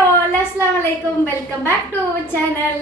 all, Assalamualaikum. Welcome back to our channel.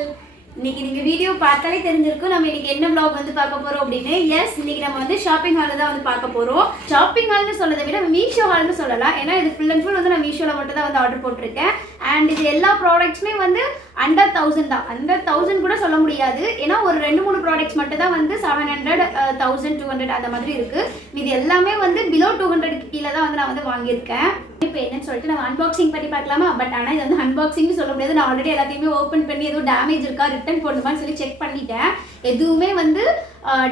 இன்னைக்கு நீங்க video பார்த்தாலே தெரிஞ்சிருக்கும் நம்ம இன்னைக்கு என்ன vlog வந்து பார்க்க போறோம் அப்படினே. எஸ், இன்னைக்கு நம்ம வந்து ஷாப்பிங் ஹால்ல தான் வந்து பார்க்க போறோம். ஷாப்பிங் ஹால்னு சொல்றதை விட மீஷோ ஹால்னு சொல்லலாம். ஏன்னா இது ஃபுல் அண்ட் ஃபுல் வந்து நான் மீஷோல மட்டும் தான் வந்து ஆர்டர் போட்டுருக்கேன். அண்ட் இது எல்லா ப்ராடக்ட்ஸுமே வந்து அண்டர் 1000 தான். அண்டர் 1000 கூட சொல்ல முடியாது. ஏன்னா ஒரு 2-3 ப்ராடக்ட்ஸ் மட்டும் தான் வந்து 700, 1200 அந்த மாதிரி இருக்கு. இது எல்லாமே வந்து பிலோ 200 கீழே தான் வந்து நான் வந்து வாங்கியிருக்கேன். இப்போ என்னன்னு சொல்லிட்டு நம்ம அன்பாக்சிங் பண்ணி பார்க்கலாமா? பட் ஆனால் இது வந்து அன்பாக்சிங்னு சொல்ல முடியாது. நான் ஆல்ரெடி எல்லாத்தையுமே ஓப்பன் பண்ணி எதுவும் டேமேஜ் இருக்கா ரிட்டர்ன் போடணுமான்னு சொல்லி செக் பண்ணிட்டேன். எதுவுமே வந்து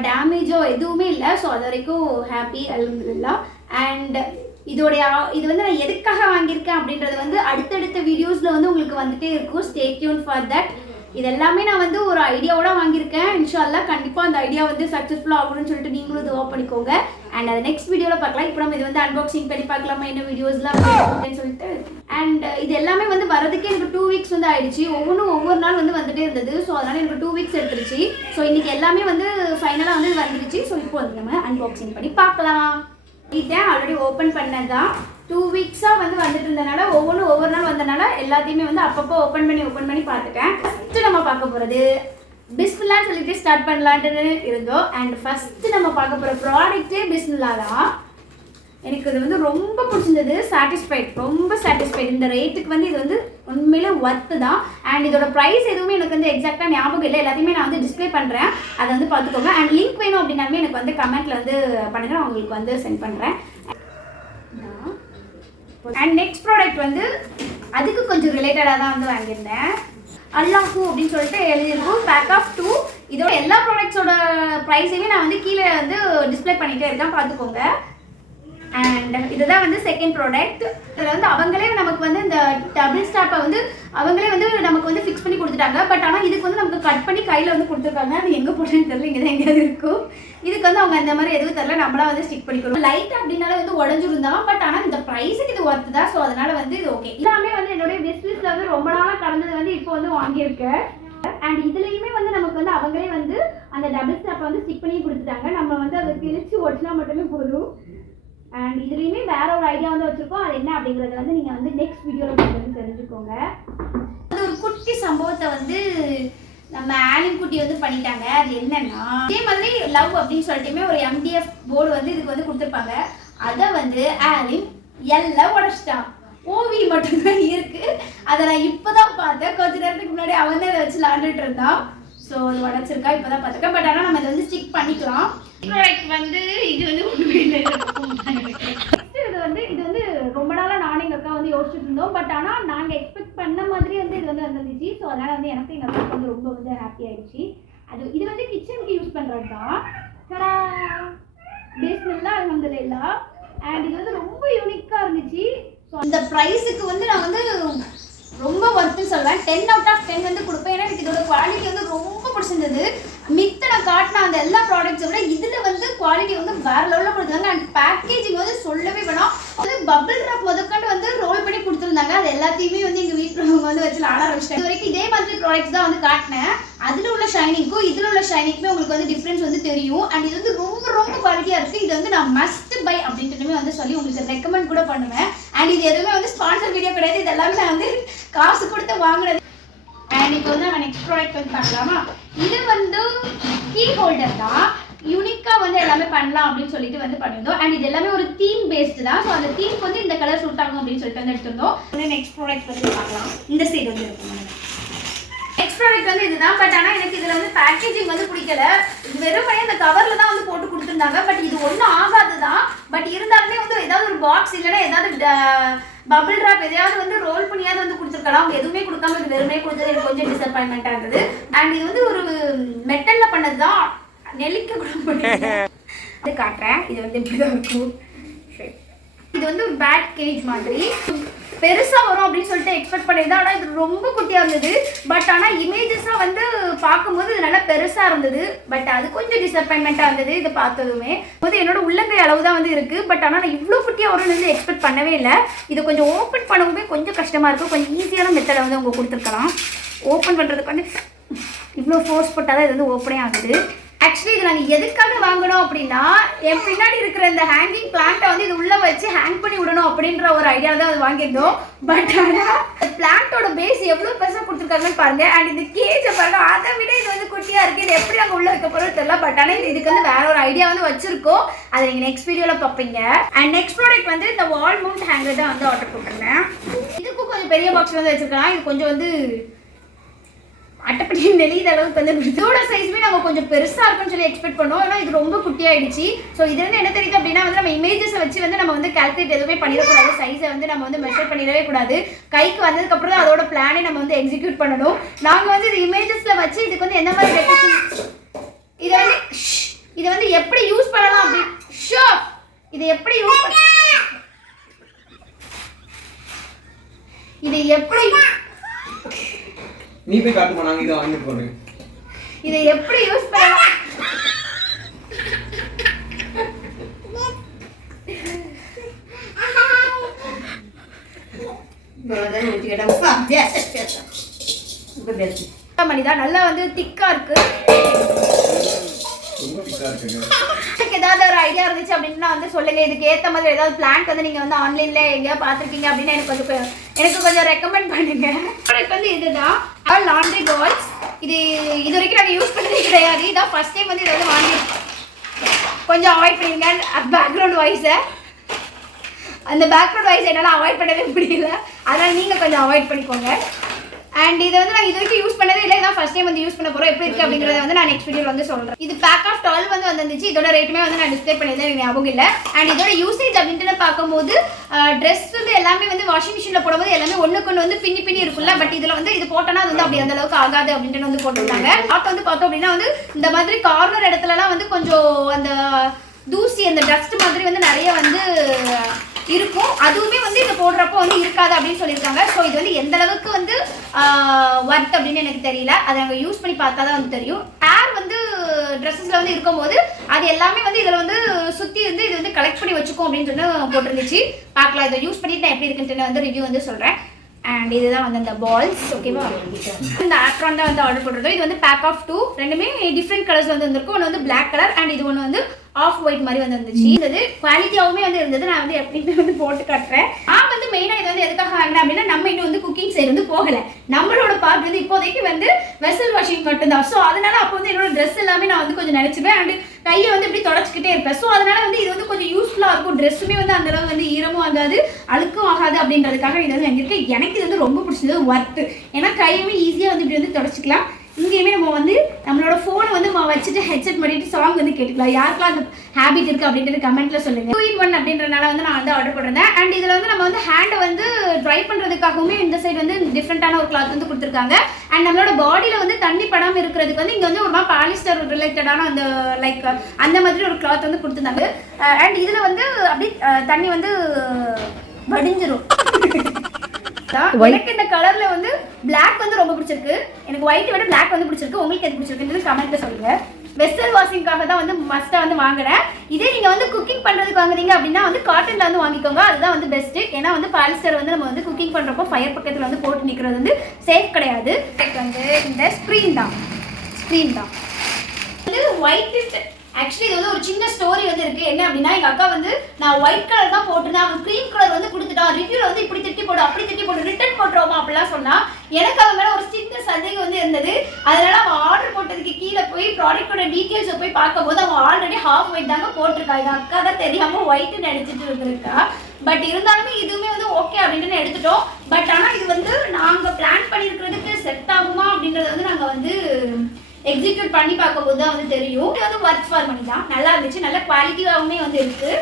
டேமேஜோ எதுவுமே இல்லை. ஸோ அது வரைக்கும் ஹாப்பி அல்ஹம்துலில்லாஹ். அண்ட் இது வந்து நான் எதுக்காக வாங்கியிருக்கேன் அப்படின்றது வந்து அடுத்தடுத்த வீடியோஸில் வந்து உங்களுக்கு வந்துட்டே இருக்கும். Stay tune for that. இது எல்லாமே நான் வந்து ஒரு ஐடியாவோட வாங்கியிருக்கேன். இன்ஷா அல்லாஹ் கண்டிப்பாக அந்த ஐடியா வந்து சக்ஸஸ்ஃபுல்லாக ஆகணும்னு சொல்லிட்டு நீங்களும் இது ஓப் பண்ணிக்கோங்க. அண்ட் அதை நெக்ஸ்ட் வீடியோவில் பார்க்கலாம். இப்போ நம்ம இது வந்து அன்பாக்சிங் பண்ணி பார்க்கலாமா என்ன வீடியோஸ்லாம் அப்படின்னு சொல்லிட்டு. அண்ட் இது எல்லாமே வந்து வரதுக்கே எனக்கு 2 வீக்ஸ் வந்து ஆயிடுச்சு. ஒவ்வொரு நாள் வந்து வந்துட்டே இருந்தது. ஸோ அதனால் எனக்கு 2 வீக்ஸ் எடுத்துருச்சு. ஸோ இன்றைக்கி எல்லாமே வந்து ஃபைனலாக வந்து வந்துடுச்சு. ஸோ இப்போ வந்து நம்ம அன்பாக்சிங் பண்ணி பார்க்கலாம். இதான் ஆல்ரெடி ஓப்பன் பண்ணது தான். 2 வீக்ஸாக வந்து வந்துட்டு இருந்தனால ஒவ்வொரு நாள் வந்தனால எல்லாத்தையுமே வந்து அப்பப்போ ஓப்பன் பண்ணி பார்த்துட்டேன். ஃபஸ்ட்டு நம்ம பார்க்க போகிறது பிஸ்மில்லான்னு சொல்லிட்டு ஸ்டார்ட் பண்ணலான்ட்டு இருந்தோம். அண்ட் ஃபஸ்ட்டு நம்ம பார்க்க போகிற ப்ராடக்ட்டே பிஸ்மில்லா தான். எனக்கு இது வந்து ரொம்ப பிடிச்சிருந்தது. ரொம்ப சாட்டிஸ்ஃபைட். இந்த ரேட்டுக்கு வந்து இது வந்து உண்மையிலே ஒர்த்து தான். அண்ட் இதோட ப்ரைஸ் எதுவுமே எனக்கு வந்து எக்ஸாக்டாக ஞாபகம் இல்லை. எல்லாத்தையுமே நான் வந்து டிஸ்பிளே பண்ணுறேன். அதை வந்து பார்த்துக்கோங்க. அண்ட் லிங்க் வேணும் அப்படின்னாலுமே எனக்கு வந்து கமெண்ட்டில் வந்து பண்ணுங்கள். நான் உங்களுக்கு வந்து சென்ட் பண்ணுறேன். அண்ட் நெக்ஸ்ட் ப்ராடக்ட் வந்து அதுக்கு கொஞ்சம் ரிலேட்டடாக தான் வந்து வாங்கியிருந்தேன். அல்லாஹூ அப்படின்னு சொல்லிட்டு எழுதியிருக்கும். Pack of 2. இதோட எல்லா ப்ராடக்ட்ஸோட ப்ரைஸையுமே நான் வந்து கீழே வந்து டிஸ்பிளே பண்ணிகிட்டே இருக்கேன், பார்த்துக்கோங்க. அண்ட் இதுதான் வந்து செகண்ட் ப்ராடக்ட். இதில் வந்து அவங்களே நமக்கு வந்து இந்த டபுள் ஸ்டாப்பை வந்து அவங்களே வந்து நமக்கு வந்து ஃபிக்ஸ் பண்ணி கொடுத்துட்டாங்க. பட் ஆனால் இதுக்கு வந்து நமக்கு கட் பண்ணி கையில் வந்து கொடுத்துருக்காங்க. அது எங்கே போட்டேன்னு தெரியல. இங்கே தான் எங்கேயாவது இருக்கும். இதுக்கு வந்து அவங்க அந்த மாதிரி எதுவும் தெரியல. நம்மளா வந்து ஸ்டிக் பண்ணிக்கணும். லைட் அப்படின்னால வந்து உடஞ்சிருந்தான். பட் ஆனால் இந்த ப்ரைஸுக்கு இது ஒர்த்து தான். ஸோ அதனால வந்து இது ஓகே. எல்லாமே வந்து என்னுடைய பிஸ்னஸில் வந்து ரொம்ப நாளாக கடந்தது வந்து இப்போ வந்து வாங்கியிருக்கேன். அண்ட் இதுலேயுமே வந்து நமக்கு வந்து அவங்களே வந்து அந்த டபுள் ஸ்டாப்பை வந்து ஸ்டிக் பண்ணி கொடுத்துட்டாங்க. நம்ம வந்து அதை கிழிச்சு ஒட்டினா மட்டுமே போதும். அண்ட் இதுலேயுமே வேற ஒரு ஐடியா வந்து வச்சுருக்கோம். அது என்ன அப்படிங்கிறத வந்து நீங்கள் வந்து நெக்ஸ்ட் வீடியோவில் வந்து தெரிஞ்சுக்கோங்க. அது ஒரு குட்டி சம்பவத்தை வந்து நம்ம ஆலிம் குட்டி வந்து பண்ணிட்டாங்க. அது என்னன்னா, இதே மாதிரி லவ் அப்படின்னு சொல்லிட்டுமே ஒரு MDF போர்டு வந்து இதுக்கு வந்து கொடுத்துருப்பாங்க. அதை வந்து ஆலிம் எல்லாம் உடச்சிட்டான். ஓவி மட்டும்தான் இருக்கு. அதை நான் இப்போதான் பார்த்தேன். கொஞ்ச நேரத்துக்கு முன்னாடி அவன் தான் இதை வச்சு விளாண்டுட்டு இருந்தான். ஸோ அது உடச்சிருக்கா இப்போதான் பார்த்துருக்கேன். பட் ஆனால் நம்ம இதை வந்து ஸ்டிக் பண்ணிக்கலாம். ப்ராடக்ட் வந்து இது வந்து ஒன்றுமே இல்லை. இது வந்து ரொம்ப நாளாக நானும் எங்கள் அக்கா வந்து யோசிச்சுட்டு இருந்தோம். பட் ஆனால் நாங்கள் எக்ஸ்பெக்ட் பண்ண மாதிரி வந்து இது வந்து வந்துருந்துச்சு. ஸோ அதனால் வந்து எனக்கு எங்கள் அக்கா வந்து ரொம்ப வந்து ஹாப்பி ஆயிடுச்சு. இது வந்து கிச்சனுக்கு யூஸ் பண்ணுறது தான். பிஸ்மில்லாஹ் அல்ஹம்துலில்லாஹ். அண்ட் இது வந்து ரொம்ப யூனிக்காக இருந்துச்சு. ஸோ அந்த ப்ரைஸுக்கு வந்து நான் வந்து ரொம்ப ஒர்த்துன்னு சொல்லுவேன். 10 out of 10 வந்து கொடுப்பேன். ஏன்னா எனக்கு இதோட குவாலிட்டி வந்து ரொம்ப பிடிச்சிருந்தது. மித்த நான் காட்டின அந்த எல்லா ப்ராடக்ட்ஸை விட இதில் வந்து குவாலிட்டி வந்து வேற லெவலில் கொடுத்துருந்தாங்க. அண்ட் பேக்கேஜிங் வந்து சொல்லவே வேணாம். வந்து பபிள் ராப் முதற்கொண்டு வந்து ரோல் பண்ணி கொடுத்துருந்தாங்க. அது எல்லாத்தையுமே வந்து எங்கள் வீட்டில் அவங்க வந்து வச்சு ஆட ஆரம்பிச்சிட்டாங்க. இது வரைக்கும் இதே மாதிரி ப்ராடக்ட்ஸ் தான் வந்து காட்டினேன். அதில் உள்ள ஷைனிங்க்கும் இதில் உள்ள ஷைனிங்க்குமே உங்களுக்கு வந்து டிஃப்ரென்ஸ் வந்து தெரியும். அண்ட் இது வந்து ரொம்ப குவாலிட்டியாக இருக்குது. இது வந்து நான் மஸ்ட் பை அப்படின்ட்டுமே வந்து சொல்லி உங்களுக்கு ரெக்கமெண்ட் கூட பண்ணுவேன். அண்ட் இது எதுவுமே வந்து ஸ்பான்சர் வீடியோ கிடையாது. இது எல்லாமே நான் வந்து காசு கொடுத்து வாங்குறது. அண்ட் இப்போ வந்து நம்ம நெக்ஸ்ட் ப்ராடக்ட் வந்து பார்க்கலாமா? இது வந்து கீ ஹோல்டர் தான். யூனிக்காக வந்து எல்லாமே பண்ணலாம் அப்படின்னு சொல்லிட்டு வந்து பண்ணியிருந்தோம். அண்ட் இது எல்லாமே ஒரு தீம் பேஸ்டு தான். ஸோ அந்த தீம் வந்து இந்த கலர் சூட் ஆகும் அப்படின்னு சொல்லிட்டு வந்து எடுத்திருந்தோம். நெக்ஸ்ட் ப்ராடக்ட் வந்து பார்க்கலாம். இந்த சைடு வந்து இருக்கும். நெக்ஸ்ட் ப்ராடக்ட் வந்து இதுதான். பட் ஆனால் எனக்கு இதில் வந்து பேக்கேஜிங் வந்து பிடிக்கல. இது வெறும் அந்த கவரில் தான் வந்து போட்டு கொடுத்துருந்தாங்க. பட் இது ஒன்றும் ஆகாது தான். பட் இருந்தாலுமே வந்து ஏதாவது ஒரு பாக்ஸ் இல்லைன்னா ஏதாவது பபிள் ட்ராப் எதையாவது வந்து ரோல் பண்ணியாவது வந்து கொடுத்துருக்கலாம். அவங்க எதுவுமே கொடுக்காம இது வெறுமே கொடுத்தது எனக்கு கொஞ்சம் டிசப்பாயின்மெண்ட்டாக இருந்தது. அண்ட் இது வந்து ஒரு மெட்டலில் பண்ணது தான். நெல்லிக்க கூட பண்ணி அது காட்டுறேன். இது வந்து இப்படி தான் இருக்கும். இது வந்து ஒரு பேட் கேஜ் மாதிரி பெருசாக வரும் அப்படின்னு சொல்லிட்டு எக்ஸ்பெக்ட் பண்ணியிருந்தேன். ஆனால் இது ரொம்ப குட்டியாக இருந்தது. பட் ஆனால் இமேஜஸாக வந்து பார்க்கும்போது இது நல்லா பெருசாக இருந்தது. பட் அது கொஞ்சம் டிசப்பாயின்மெண்ட்டாக இருந்தது. இதை பார்த்ததுமே போது என்னோட உள்ளங்கை அளவு தான் வந்து இருக்குது. பட் ஆனால் நான் இவ்வளோ குட்டியாக வரும்னு வந்து எக்ஸ்பெக்ட் பண்ணவே இல்லை. இதை கொஞ்சம் ஓப்பன் பண்ணவுமே கொஞ்சம் கஷ்டமாக இருக்கும். கொஞ்சம் ஈஸியான மெத்தடை வந்து அவங்க கொடுத்துருக்கலாம். ஓப்பன் பண்ணுறதுக்கு வந்து இவ்வளோ ஃபோர்ஸ் போட்டால் தான் இது வந்து ஓப்பனே ஆகுது. ஆக்சுவலி இது நாங்கள் எதுக்காக வாங்கணும் அப்படின்னா என் பின்னாடி இருக்கிற இந்த ஹேங்கிங் பிளான்ட்டை வந்து இது உள்ளே வச்சு ஹேங் பண்ணி விடணும் அப்படின்ற ஒரு ஐடியா தான் அது வாங்கியிருந்தோம். பட் ஆனால் பிளான்ட்டோட பேஸ் எவ்வளோ பெருசாக கொடுத்துருக்காங்கன்னு பாருங்க. அண்ட் இந்த கேஜை பாருங்க, அதை விட இது வந்து குட்டியாக இருக்குது. இது எப்படி நாங்கள் உள்ளே வைக்க போகிறோம் தெரியல. பட் ஆனால் இதுக்கு வந்து வேற ஒரு ஐடியா வந்து வச்சிருக்கோம். அதை நீங்கள் நெக்ஸ்ட் வீடியோவில் பார்ப்பீங்க. அண்ட் நெக்ஸ்ட் ப்ராடக்ட் வந்து இந்த வால் மவுண்ட் ஹேங்கர் தான் வந்து ஆர்டர் போட்டிருந்தேன். இதுக்கும் கொஞ்சம் பெரிய பாக்ஸ் வந்து வச்சிருக்கலாம். இது கொஞ்சம் வந்து அட்டைப்பட்டி நெளித அளவுக்கு வந்து இதோட சைஸ்மே நம்ம கொஞ்சம் பெருசாக இருக்குன்னு சொல்லி எக்ஸ்பெக்ட் பண்ணோம். ஆனால் இது ரொம்ப குட்டியாயிடுச்சு. ஸோ இது வந்து என்ன தெரியுது அப்படின்னா வந்து நம்ம இமேஜஸை வச்சு வந்து நம்ம வந்து கால்குலேட் எதுவுமே பண்ணிடக்கூடாது. சைஸை வந்து நம்ம வந்து மெஷர் பண்ணிடவே கூடாது. கைக்கு வந்ததுக்கப்புறம் தான் அதோட பிளானே நம்ம வந்து எக்ஸிக்யூட் பண்ணணும். நாங்கள் வந்து இது இமேஜஸில் வச்சு இதுக்கு வந்து என்ன மாதிரி இதை வந்து எப்படி யூஸ் பண்ணலாம் அப்படின்னு இதை எப்படி யூஸ் பண்ண இதை எப்படி நீ போய் காட்டுமா, நாங்க இதை வாங்கிட்டு போறேன். இதை எப்படி யூஸ் பண்ணலாம் மணிதான் நல்லா வந்து திக்கா இருக்கு. ஏதாவது ஒரு ஐடியா இருந்துச்சு அப்படின்னா வந்து சொல்லுங்க. இதுக்கு ஏற்ற மாதிரி ஏதாவது பிளான் வந்து நீங்க வந்து ஆன்லைன்ல எங்கேயாவது பார்த்துருக்கீங்க அப்படின்னா எனக்கு கொஞ்சம் ரெக்கமெண்ட் பண்ணுங்க. ப்ராடக்ட் வந்து இதுதான் லாண்ட்ரி பால்ஸ். இது வரைக்கும் நாங்கள் யூஸ் பண்ணதே கிடையாது. இதான் ஃபர்ஸ்ட் டைம் வந்து இதை வந்து வாங்கி கொஞ்சம் அவாய்ட் பண்ணிடுங்க. பேக்ரவுண்ட் வாய்ஸை அந்த பேக்ரவுண்ட் வாய்ஸ் என்னால் அவாய்ட் பண்ணவே முடியல. அதனால் நீங்கள் கொஞ்சம் அவாய்ட் பண்ணிக்கோங்க. அண்ட் இதை வந்து நான் இது வரைக்கும் யூஸ் பண்ணதே இல்லை. இதான் ஃபர்ஸ்ட் டைம் வந்து யூஸ் பண்ண போகிறோம். எப்படி இருக்குது அப்படிங்கிறத வந்து நான் நெக்ஸ்ட் வீடியோவில் வந்து சொல்கிறேன். இது பேக் ஆஃப் 12 வந்து வந்துருந்துச்சு. இதோட ரேட்டுமே வந்து நான் டிஸ்பிளே பண்ணியிருந்தேன், எனக்கு ஞாபகம் இல்லை. அண்ட் இதோட யூசேஜ் அப்படின்ட்டு பார்க்கும்போது ட்ரெஸ் வந்து எல்லாமே வந்து வாஷிங் மிஷினில் போடும்போது எல்லாமே ஒன்றுக்கு வந்து பின்னி இருக்குல்ல. பட் இதில் வந்து இது போட்டோன்னா அது வந்து அப்படி அந்த அளவுக்கு ஆகாது அப்படின்ட்டு வந்து போட்டுருந்தாங்க. ஆட்டோ வந்து பார்த்தோம் அப்படின்னா வந்து இந்த மாதிரி கார்னர் இடத்துலலாம் வந்து கொஞ்சம் அந்த தூசி அந்த டஸ்ட் மாதிரி வந்து நிறைய வந்து இருக்கும். அதுவுமே வந்து இதை போடுறப்போ வந்து இருக்காது அப்படின்னு சொல்லியிருக்காங்க. ஸோ இது வந்து எந்த அளவுக்கு வந்து ஒர்த் அப்படின்னு எனக்கு தெரியல. அதை நாங்கள் யூஸ் பண்ணி பார்த்தா தான் வந்து தெரியும். ஹேர் வந்து ட்ரெஸ்ஸஸில் வந்து இருக்கும்போது அது எல்லாமே வந்து இதில் வந்து சுற்றி வந்து இது வந்து கலெக்ட் பண்ணி வச்சுக்கோம் அப்படின்னு சொல்லி போட்டிருந்துச்சு. பார்க்கலாம், இதை யூஸ் பண்ணிட்டு நான் எப்படி இருக்குன்ட்டு வந்து ரிவ்யூ வந்து சொல்கிறேன். அண்ட் இதுதான் வந்து அந்த பால்ஸ். ஓகேவா, இந்த ஆப்ரான் தான் வந்து ஆர்டர் பண்ணுறோம். இது வந்து பேக் ஆஃப் 2 ரெண்டுமே டிஃப்ரெண்ட் கலர்ஸ் வந்து இருந்திருக்கும். ஒன்று வந்து பிளாக் கலர் அண்ட் இது ஒன்று வந்து ஆஃப் ஒயிட் மாதிரி வந்து இருந்துச்சு. இது குவாலிட்டியாகவுமே வந்து இருந்தது. நான் வந்து எப்படின்னு வந்து போட்டு காட்டுறேன். நான் வந்து மெயினாக இது வந்து எதுக்காக வாங்கினேன் அப்படின்னா நம்ம இன்னும் வந்து குக்கிங் சைடு வந்து போகலை. நம்மளோட பார்ட் வந்து இப்போதைக்கு வந்து வெசல் வாஷிங் மட்டும்தான். ஸோ அதனால அப்போ வந்து என்னோட ட்ரெஸ் எல்லாமே நான் வந்து கொஞ்சம் நினச்சிப்பேன். அண்ட் கையை வந்து இப்படி தொடச்சிக்கிட்டே இருப்பேன். ஸோ அதனால வந்து இது வந்து கொஞ்சம் யூஸ்ஃபுல்லாக இருக்கும். ட்ரெஸ்ஸுமே வந்து அந்த அளவு வந்து ஈரமும் ஆகாது அழுக்கும் ஆகாது அப்படின்றதுக்காக இது வந்து வாங்கியிருக்கேன். எனக்கு இது வந்து ரொம்ப பிடிச்சது, ஒர்த்து. ஏன்னா கையுமே ஈஸியாக வந்து இப்படி வந்து தொடச்சிக்கலாம். இங்கேயுமே நம்ம வந்து நம்மளோட ஃபோனை வந்து வச்சுட்டு ஹெட்செட் பண்ணிட்டு சாங் வந்து கேட்டுக்கலாம். யாருக்கெல்லாம் அந்த ஹேபிட் இருக்குது அப்படின்றது கமெண்ட்டில் சொல்லுங்கள். 2-in-1 அப்படின்றனால வந்து நான் வந்து ஆர்டர் பண்ணிருந்தேன். அண்ட் இதில் வந்து நம்ம வந்து ஹேண்டை வந்து ட்ரை பண்ணுறதுக்காகவுமே இந்த சைடு வந்து டிஃப்ரெண்ட்டான ஒரு கிளாத் வந்து கொடுத்துருக்காங்க. அண்ட் நம்மளோட பாடியில் வந்து தண்ணி படாமல் இருக்கிறதுக்கு வந்து இங்கே வந்து ஒரு மாதிரி பாலிஸ்டர் ரிலேட்டடான அந்த லைக் அந்த மாதிரி ஒரு கிளாத் வந்து கொடுத்துருந்தாங்க. அண்ட் இதில் வந்து அப்படி தண்ணி வந்து வடிஞ்சிரும். எனக்கு இந்த கலர்ல வந்து பிளாக் வந்து ரொம்ப பிடிச்சிருக்கு. எனக்கு ஒயிட் விட பிளாக் வந்து பிடிச்சிருக்கு. உங்களுக்கு எது பிடிச்சிருக்குன்னு கமெண்ட்ல சொல்லுங்க. வெஸ்டல் வாஷிங்காக தான் வந்து மஸ்டா வந்து வாங்குறேன். இதே நீங்க வந்து குக்கிங் பண்றதுக்கு வாங்குறீங்க அப்படின்னா வந்து காட்டன்ல வந்து வாங்கிக்கோங்க. அதுதான் வந்து பெஸ்ட். ஏன்னா வந்து பாலிஸ்டர் வந்து நம்ம வந்து குக்கிங் பண்றப்போ ஃபயர் பக்கத்துல வந்து போட்டு நிக்கிறது வந்து சேஃப் கிடையாது. வந்து இந்த ஸ்க்ரீன் தான் வந்து ஒயிட். ஆக்சுவலி இது வந்து ஒரு சின்ன ஸ்டோரி வந்து இருக்கு. என்ன அப்படின்னா எங்க அக்கா வந்து நான் ஒயிட் கலர் தான் போட்டுருந்தேன், அவன் கிரீம் கலர் வந்து கொடுத்துட்டான். ரிவ்யூல வந்து இப்படி திட்டி போடு அப்படி திட்டி போடு ரிட்டர்ன் போட்டுருவோமா அப்படிலாம் சொன்னா. எனக்கு அவன் மேல ஒரு சின்ன சந்தேகம் வந்து இருந்தது. அதனால அவன் ஆர்டர் போட்டதுக்கு கீழே போய் ப்ராடக்டோட டீட்டெயில்ஸை போய் பார்க்கும்போது அவன் ஆல்ரெடி ஹாஃப் ஒயிட் தாங்க போட்டிருக்கா. எங்க அக்கா தான் தெரியாம ஒயிட் நினைச்சிட்டு இருந்திருக்கா. பட் இருந்தாலுமே இதுவுமே வந்து ஓகே அப்படின்னு எடுத்துட்டோம். பட் ஆனால் இது வந்து நாங்கள் பிளான் பண்ணியிருக்கிறதுக்கு செட் ஆகுமா அப்படின்றத வந்து நாங்கள் வந்து எக்ஸிக்யூட் பண்ணி பார்க்கும்போது தான் வந்து தெரியும். இது வந்து ஒர்க் ஃபார் மணி தான். நல்லா இருந்துச்சு, நல்ல குவாலிட்டியாகவுமே வந்து இருக்குது.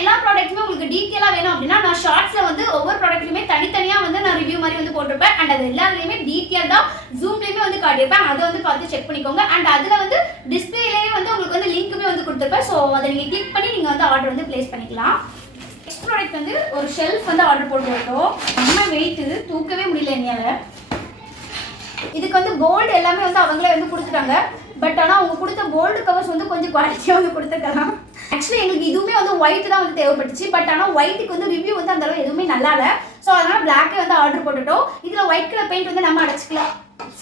எல்லா ப்ராடக்ட்டுமே உங்களுக்கு டீட்டெயிலாக வேணும் அப்படின்னா நான் ஷார்ட்ஸில் வந்து ஒவ்வொரு ப்ராடக்ட்டுமே தனித்தனியாக வந்து நான் ரிவ்யூ மாதிரி வந்து போட்டிருப்பேன். அண்ட் அது எல்லாத்துலேயுமே டீட்டெயில் தான் ஜூம்லேயுமே வந்து காட்டியிருப்பேன். அதை வந்து பார்த்து செக் பண்ணிக்கோங்க. அண்ட் அதில் வந்து டிஸ்பிளேலேயே வந்து உங்களுக்கு வந்து லிங்க்குமே வந்து கொடுத்துருப்பேன். ஸோ அதை நீங்கள் கிளிக் பண்ணி நீங்கள் வந்து ஆர்டர் வந்து பிளேஸ் பண்ணிக்கலாம். நெக்ஸ்ட் ப்ராடக்ட் வந்து ஒரு ஷெல்ஃப் வந்து ஆர்டர் போட்டுவிட்டோம். நம்ம வெயிட்டு தூக்கவே முடியல என்னால். இதுக்கு வந்து கோல்டு எல்லாமே வந்து அவங்களே வந்து கொடுத்துட்டாங்க. பட் ஆனால் அவங்க கொடுத்த கோல்டு கவர்ஸ் வந்து கொஞ்சம் குவாலிட்டியாக வந்து கொடுத்துருக்கலாம். ஆக்சுவலி எங்களுக்கு இதுவுமே வந்து ஒயிட் தான் வந்து தேவைப்பட்டுச்சு. பட் ஆனால் ஒயிட்டுக்கு வந்து ரிவ்யூ வந்து அந்த அளவு எதுவுமே நல்லா இல்லை. ஸோ அதனால் பிளாக்கே வந்து ஆர்டர் போட்டுட்டோம். இதில் ஒயிட் கலர் பெயிண்ட் வந்து நம்ம அடிச்சுக்கலாம்,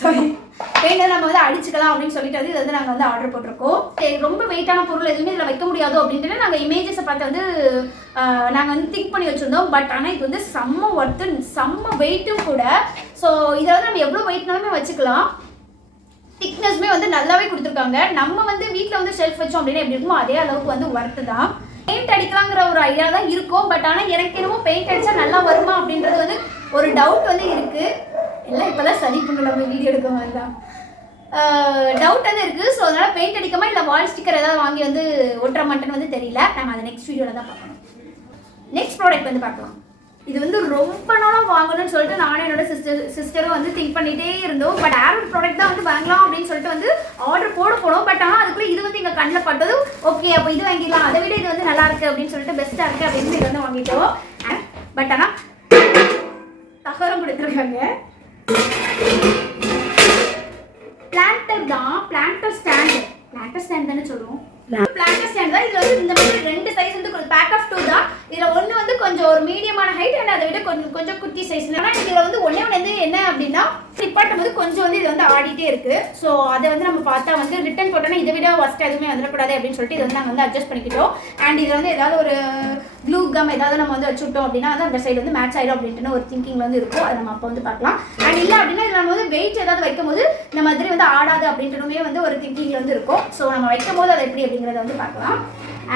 சாரி பெயிண்ட் வந்து நம்ம வந்து அடிச்சுக்கலாம் அப்படின்னு சொல்லிட்டு வந்து இது வந்து நாங்கள் வந்து ஆர்டர் போட்டிருக்கோம். ரொம்ப வெயிட்டான பொருள் எதுவுமே இதில் வைக்க முடியாது அப்படின்ட்டு நாங்கள் இமேஜஸை பார்த்து வந்து நாங்கள் வந்து திங்க் பண்ணி வச்சுருந்தோம். பட் ஆனால் இது வந்து செம்ம ஒர்த்து, செம்ம வெயிட்டும் கூட. ஸோ இதை வந்து நம்ம எவ்வளோ வெயிட்னாலுமே வச்சுக்கலாம். திக்னஸ்மே வந்து நல்லாவே கொடுத்துருக்காங்க. நம்ம வந்து வீட்டில் வந்து ஷெல்ஃப் வச்சோம் அப்படின்னா எப்படி இருக்குமோ அதே அளவுக்கு வந்து ஒர்த்து தான். பெயிண்ட் அடிக்கலாங்கிற ஒரு ஐடியா தான் இருக்கும். பட் ஆனால் எனக்கு என்னமோ பெயிண்ட் அடித்தா நல்லா வருமா அப்படின்றது வந்து ஒரு டவுட் வந்து இருக்குது. எல்லாம் இப்போ தான் சரி பண்ணல, நம்ம வீடியோ எடுக்க மாதிரி தான் டவுட் வந்து இருக்குது. ஸோ அதனால் பெயிண்ட் அடிக்காம இல்லை வால் ஸ்டிக்கர் ஏதாவது வாங்கி வந்து ஒட்டுற மாட்டேன்னு வந்து தெரியல. நம்ம அதை நெக்ஸ்ட் வீடியோவில் தான் பார்க்கணும். நெக்ஸ்ட் ப்ராடக்ட் வந்து பார்க்கலாம். இது வந்து ரொம்ப நாளாக வாங்கணும்னு சொல்லிட்டு நானும் என்னோட சிஸ்டரும் வந்து திங்க் பண்ணிகிட்டே இருந்தோம். பட் ஆரோட் ப்ராடக்ட் தான் வந்து வாங்கலாம் அப்படின்னு சொல்லிட்டு வந்து ஆர்டர் போனோம். பட் ஆனால் அதுக்குள்ளே இது வந்து எங்கள் கண்ணில் பட்டது. ஓகே அப்போ இது வாங்கிடலாம், அதை விட இது வந்து நல்லா இருக்குது அப்படின்னு சொல்லிட்டு பெஸ்ட்டாக இருக்குது அப்படின்னு இது வந்து வாங்கிட்டோம். பட் ஆனால் தகரம் கொடுத்துருக்காங்க. பிளான்டர் தான், பிளான்டர் ஸ்டாண்ட் தானே சொல்லுவோம். பிளான்டர் ஸ்டாண்ட் தான். இதுல வந்து இந்த மாதிரி 2 சைஸ் வந்து பேக் ஆஃப் 2 தான். இதுல ஒண்ணு வந்து கொஞ்சம் ஒரு மீடியமான ஹைட் அண்ட் அதை விட கொஞ்சம் குட்டி சைஸ். ஆனா இதுல வந்து ஒண்ணே வந்து என்ன அப்படின்னா நிப்பாட்டும் போது கொஞ்சம் வந்து இது வந்து ஆடிட்டே இருக்கு. ஸோ அதை வந்து நம்ம பார்த்தா வந்து ரிட்டர்ன் போட்டோன்னா இதை விட ஃபர்ஸ்ட் எதுவுமே வந்துடக்கூடாது அப்படின்னு சொல்லிட்டு இதை வந்து நாங்கள் வந்து அட்ஜஸ்ட் பண்ணிக்கிட்டோம். அண்ட் இதில் வந்து ஏதாவது ஒரு க்ளூ கம் ஏதாவது நம்ம வந்து வச்சுட்டோம் அப்படின்னா வந்து அந்த சைடு வந்து மேட்ச் ஆயிடும் அப்படின்ட்டு ஒரு திங்கிங் வந்து இருக்கும். அதை நம்ம அப்போ வந்து பார்க்கலாம். அண்ட் இல்லை அப்படின்னா இதில் நம்ம வந்து வெயிட் ஏதாவது வைக்கும் போது இந்த மாதிரி வந்து ஆடாது அப்படின்ட்டுமே வந்து ஒரு திங்கிங்ல வந்து இருக்கும். ஸோ நம்ம வைக்கும் போது அதை எப்படி அப்படிங்கிறத வந்து பார்க்கலாம்.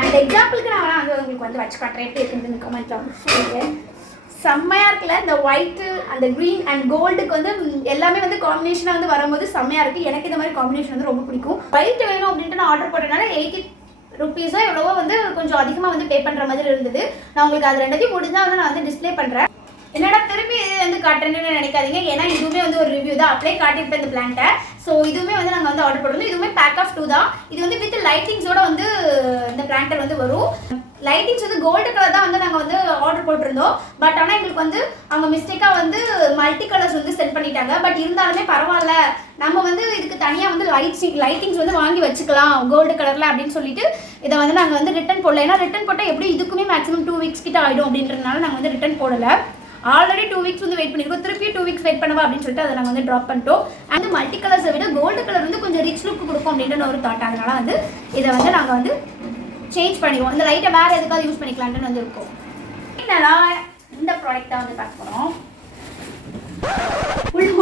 அண்ட் எக்ஸாம்பிளுக்கு நான் வந்து உங்களுக்கு வந்து வச்சு காட்டுறேன் எப்படி இருக்குன்னு கமெண்ட்ல வந்து சொல்லுங்கள். செம்மையாக இருக்குல்ல, இந்த ஒயிட்டு அந்த க்ரீன் அண்ட் கோல்டுக்கு வந்து எல்லாமே வந்து காம்பினேஷனாக வந்து வரும்போது செம்மையாக இருக்குது. எனக்கு இந்த மாதிரி காம்பினேஷன் வந்து ரொம்ப பிடிக்கும். ஒயிட் வேணும் அப்படின்ட்டு நான் ஆர்டர் போட்டனால 80 rupees எவ்வளவோ வந்து கொஞ்சம் அதிகமாக வந்து பே பண்ணுற மாதிரி இருந்தது. நான் உங்களுக்கு அது ரெண்டத்தையும் முடிஞ்சால் வந்து நான் வந்து டிஸ்பிளே பண்ணுறேன். என்னடா திரும்பி வந்து காட்டுறேன்னு நினைக்காதீங்க. ஏன்னா இதுவுமே வந்து ஒரு ரிவ்யூ தான். அப்படியே காட்டியிருப்பேன் இந்த பிளான்ட்டை. ஸோ இதுவுமே வந்து நாங்கள் வந்து ஆர்டர் போட்டிருந்தோம். இதுவுமே பேக் ஆஃப் 2 தான். இது வந்து வித் லைட்டிங்ஸோட வந்து இந்த பிளான்ட்டர் வந்து வரும். லைட்டிங்ஸ் வந்து கோல்டு கலர் தான் வந்து நாங்கள் வந்து ஆர்டர் போட்டிருந்தோம். பட் ஆனால் எங்களுக்கு வந்து அவங்க மிஸ்டேக்காக வந்து மல்டி கலர்ஸ் வந்து சென்ட் பண்ணிட்டாங்க. பட் இருந்தாலுமே பரவாயில்ல, நம்ம வந்து இதுக்கு தனியாக வந்து லைட்டிங்ஸ் வந்து வாங்கி வச்சுக்கலாம் கோல்டு கலரில் அப்படின்னு சொல்லிட்டு இதை வந்து நாங்கள் வந்து ரிட்டன் போடல. ஏன்னா ரிட்டன் போட்டால் எப்படி இதுக்குமே மேக்ஸிமம் 2 weeks கிட்ட ஆகிடும் அப்படின்றதுனால நாங்கள் வந்து ரிட்டன் போடலை. ஆல்ரெடி 2 weeks வந்து வெயிட் பண்ணியிருக்கோம். திருப்பி 2 weeks வெயிட் பண்ணவா அப்படின்னு சொல்லிட்டு அதை நாங்கள் வந்து ட்ராப் பண்ணிட்டோம். அந்த மல்டி கலர்ஸை விட கோல்டு கலர் வந்து கொஞ்சம் ரிச் லுக் கொடுக்கும் அப்படின்ற ஒரு தாட். அதனால வந்து இதை வந்து நாங்கள் வந்து சேஞ்ச் பண்ணிடுவோம். இந்த லைட்டை வேறு எதுக்காவது யூஸ் பண்ணிக்கலான்ட்டு வந்து இருக்கும். என்னன்னா இந்த ப்ராடக்ட் தான் வந்து பார்க்க போகிறோம்.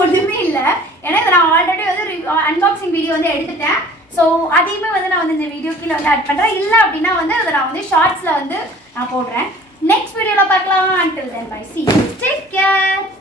ஒன்றுமே இல்லை, ஏன்னா இதை நான் ஆல்ரெடி வந்து அன்பாக்சிங் வீடியோ வந்து எடுத்துட்டேன். ஸோ அதையுமே வந்து நான் வந்து இந்த வீடியோ கீழே வந்து ஆட் பண்ணுறேன். இல்லை அப்படின்னா வந்து அதை நான் வந்து ஷார்ட்ஸில் வந்து நான் போடுறேன். நெக்ஸ்ட் வீடியோவில் பார்க்கலாம். Until then, bye. See you. Take care.